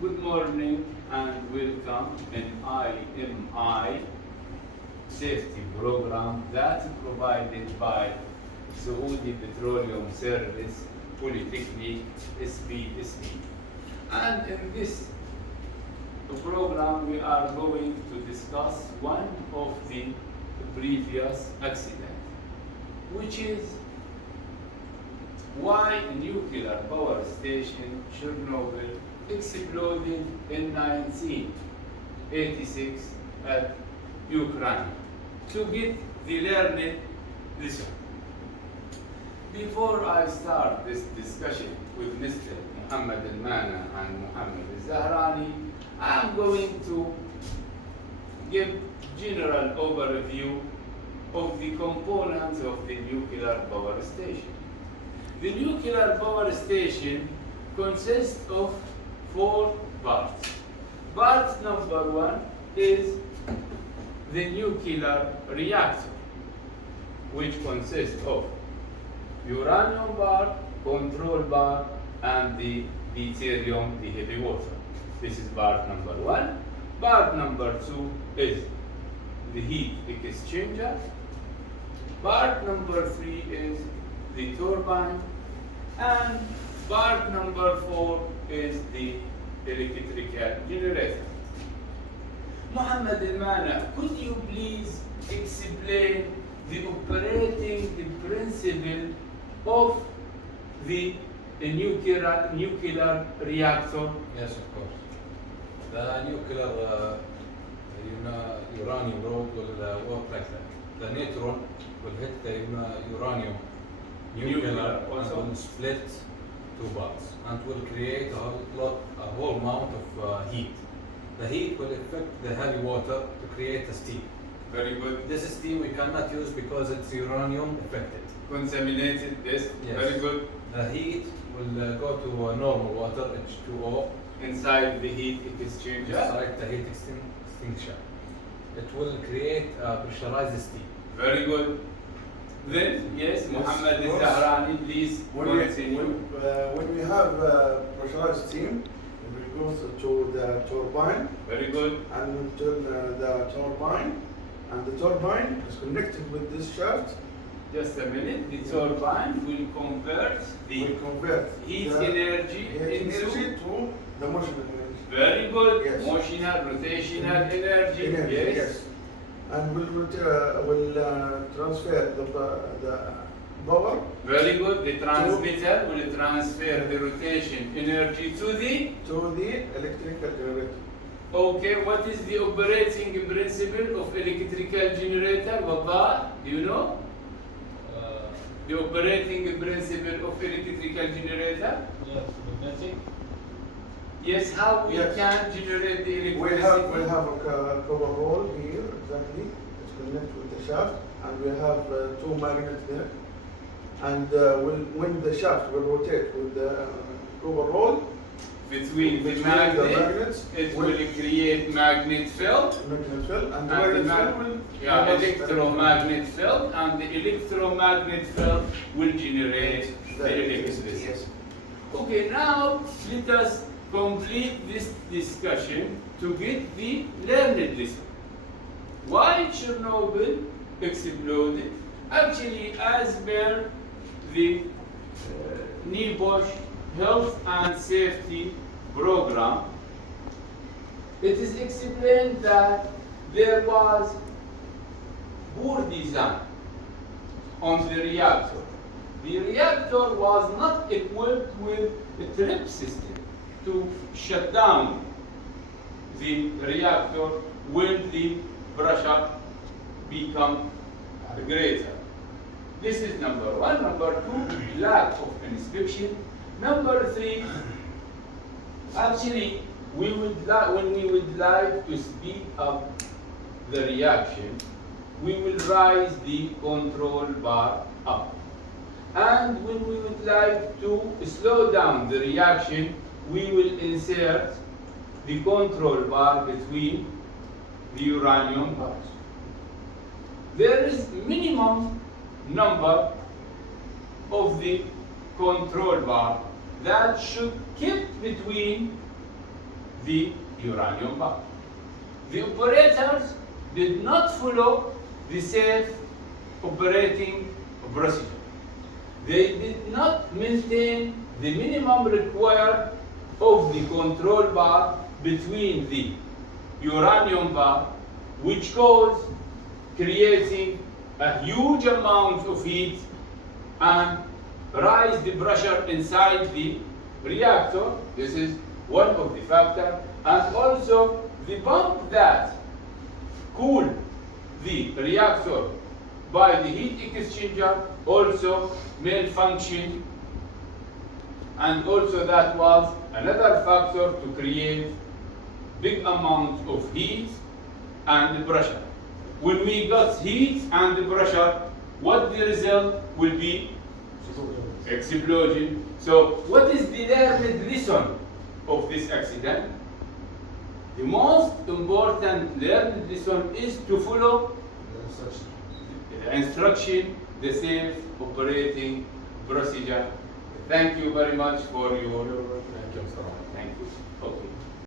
Good morning and welcome in IMI safety program that's provided by Saudi Petroleum Service Polytechnic SPSP. And in this program we are going to discuss one of the previous accidents, which is why nuclear power station Chernobyl exploded in 1986 at Ukraine, to get the learned lesson. Before I start this discussion with Mr. Muhammad Al-Mana and Muhammad Al-Zahrani, I am going to give general overview of the components of the nuclear power station. The nuclear power station consists of 4 parts. Part number 1 is the nuclear reactor, which consists of uranium bar, control bar, and the deuterium, the heavy water. This is part number 1. Part number 2 is the heat exchanger. Part number 3 is the turbine, and part number 4 is the electrical generator. Muhammad Al-Mana, could you please explain the operating principle of the nuclear reactor? Yes, of course. The nuclear uranium rod will work like that. The neutron will hit the uranium nuclear and will split 2 parts and will create a whole amount of heat. The heat will affect the heavy water to create a steam. Very good. This steam we cannot use because it's uranium affected. Contaminated, this. Yes. Very good. The heat will go to normal water, H2O. Inside the heat exchanger. Inside the heat extinction. It will create a pressurized steam. Very good. Then, yes, Muhammad Al-Zahrani, please continue. When we have pressurized steam, we go to the turbine. Very good. And we turn the turbine, and the turbine is connected with this shaft. Just a minute. The turbine will convert the heat energy into to the motion energy. Very good. Yes. Motional, rotational energy. Yes. And will transfer the power. Very good. The transmitter will transfer the rotation energy to the electrical generator. Okay, what is the operating principle of electrical generator? Wadah, do you know? The operating principle of electrical generator? Yes, magnetic. Yes, how we can generate the electricity? We have a cover roll here, exactly. It's connected with the shaft, and we have 2 magnets there. And when the shaft will rotate with the cover roll, between the magnets, it will create magnet field. And the magnet field will electromagnet field, and the electromagnet field will generate the electricity. Yes. Okay, now let us complete this discussion to get the learned lesson. Why Chernobyl exploded? Actually, as per the NEBOSH Health and Safety Program, it is explained that there was poor design on the reactor. The reactor was not equipped with a trip system to shut down the reactor when the pressure become greater. This is number 1. Number 2, lack of inspection. Number 3, actually, when we would like to speed up the reaction, we will rise the control bar up. And when we would like to slow down the reaction, we will insert the control bar between the uranium bars. There is minimum number of the control bar that should keep between the uranium bomb. The operators did not follow the safe operating procedure. They did not maintain the minimum required of the control bar between the uranium bar, which caused creating a huge amount of heat and rise the pressure inside the reactor. This is one of the factors. And also the pump that cooled the reactor by the heat exchanger also malfunctioned, and also that was another factor to create big amount of heat and pressure. When we got heat and pressure, what the result will be? Explosion. So what is the learned lesson of this accident? The most important learned lesson is to follow the instruction, the safe operating procedure. Thank you very much for your. Thank you, Mr. Rahman. Thank you. Okay.